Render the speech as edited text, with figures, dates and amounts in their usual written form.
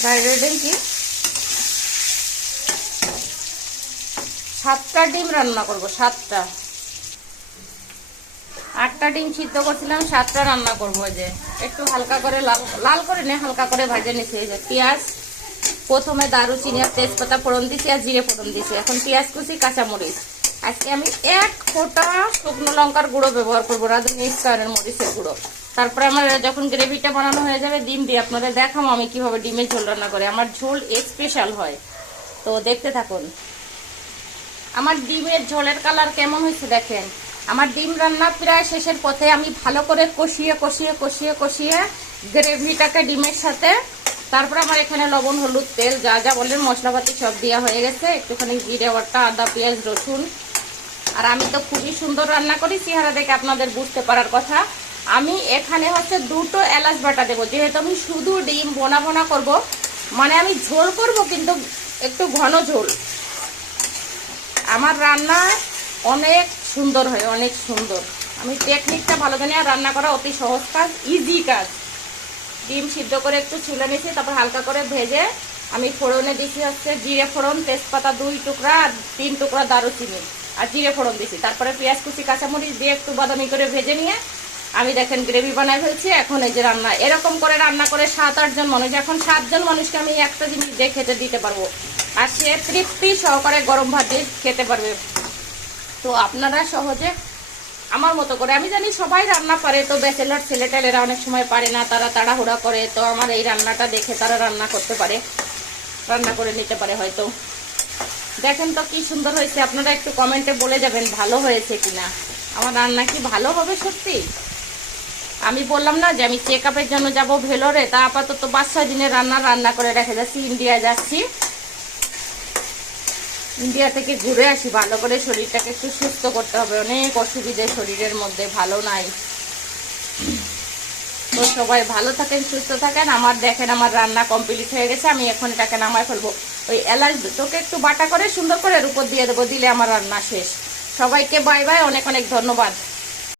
Fried rice কি 7টা ডিম রান্না করব, 7টা। 8টা ডিম সিদ্ধ করছিলাম, 7টা রান্না করবো। যে একটু হালকা করে লাল করে নে, হালকা করে ভেজে নিছি। এই যে পেঁয়াজ, প্রথমে দারুচিনি আর তেজপাতা ফোড়ন দিছি আর জিরে ফোড়ন দিছি। এখন পেঁয়াজ কুচি, কাঁচামরিচ। আজকে আমি 1 ফোঁটা শুকনো লঙ্কার গুঁড়ো ব্যবহার করবো, রাঁধুনি স্টারের মরিচের গুঁড়ো। তারপরে আমার যখন গ্রেভিটা বানানো হয়ে যাবে, ডিম দিয়ে আপনাদের দেখাবো আমি কিভাবে ডিমের ঝোল রান্না করে। আমার ঝোল স্পেশাল হয়, তো দেখতে থাকুন। আমার ডিমের ঝোলের কালার কেমন হয়েছে দেখেন। আমার ডিম রান্না প্রায় শেষের পথে। আমি ভালো করে কষিয়ে কষিয়ে কষিয়ে কষিয়ে গ্রেভিটাকে ডিমের সাথে, তারপর আমার এখানে লবণ, হলুদ, তেল যা যা বললেন মশলাপাতি সব দেওয়া হয়ে গেছে। একটুখানি জিরে বাটা, আদা, পেঁয়াজ, রসুন। আর আমি তো খুবই সুন্দর রান্না করি, চেহারা দেখে আপনাদের বুঝতে পারার কথা। আমি এখানে হচ্ছে 2টো এলাচ বাটা দেবো, যেহেতু আমি শুধু ডিম বোনা বোনা করবো। মানে আমি ঝোল করব, কিন্তু একটু ঘন ঝোল। আমার রান্না অনেক সুন্দর হয়, অনেক সুন্দর। আমি টেকনিকটা ভালো জানি, আর রান্না করা অতি সহজ কাজ, ইজি কাজ। ডিম সিদ্ধ করে একটু ছুলে নিয়েছি, তারপর হালকা করে ভেজে আমি ফোড়নে দিছি হচ্ছে জিরে ফোড়ন, তেজপাতা 2 টুকরা আর 3 টুকরা দারুচিনি আর জিরে ফোড়ন দিছি। তারপরে পেঁয়াজ কুচি, কাঁচামরিচ দিয়ে একটু বাদামি করে ভেজে নিয়ে আমি দেখেন গ্রেভি বানাই ফেলছি। এখন এই যে রান্না, এরকম করে রান্না করে 7-8 জন মানুষ, এখন 7 জন মানুষকে আমি একটা জিনিস দিয়ে খেতে দিতে পারবো, আর সে তৃপ্তি সহকারে গরম ভাত দিয়ে খেতে পারবে। তো আপনারা সহজে আমার মতো করে, আমি জানি সবাই রান্না পারে, তো ব্যাচেলার ছেলেটেলেরা অনেক সময় পারে না, তারা তাড়াহুড়া করে। তো আমার এই রান্নাটা দেখে তারা রান্না করতে পারে, রান্না করে নিতে পারে হয়তো। দেখেন তো কি সুন্দর হয়েছে। আপনারা একটু কমেন্টে বলে যাবেন ভালো হয়েছে কিনা। আমার রান্না কি ভালো হবে সত্যি? আমি বললাম না যে আমি চেক আপের জন্য যাবো ভেলোরে, তা আপাতত 5-6 দিনের রান্না করে রেখে যাচ্ছি। ইন্ডিয়া যাচ্ছি, ইন্ডিয়া থেকে ঘুরে আসি। ভালো করে শরীরটাকে একটু সুস্থ করতে হবে, অনেক অসুবিধে শরীরের মধ্যে, ভালো নাই। তো সবাই ভালো থাকেন, সুস্থ থাকেন। আমার দেখেন আমার রান্না কমপ্লিট হয়ে গেছে। আমি এখন এটাকে নামায় ফেলবো। ওই এলাচ দুটোকে একটু বাটা করে সুন্দর করে এর উপর দিয়ে দেবো, দিলে আমার রান্না শেষ। সবাইকে বাই বাই, অনেক অনেক ধন্যবাদ।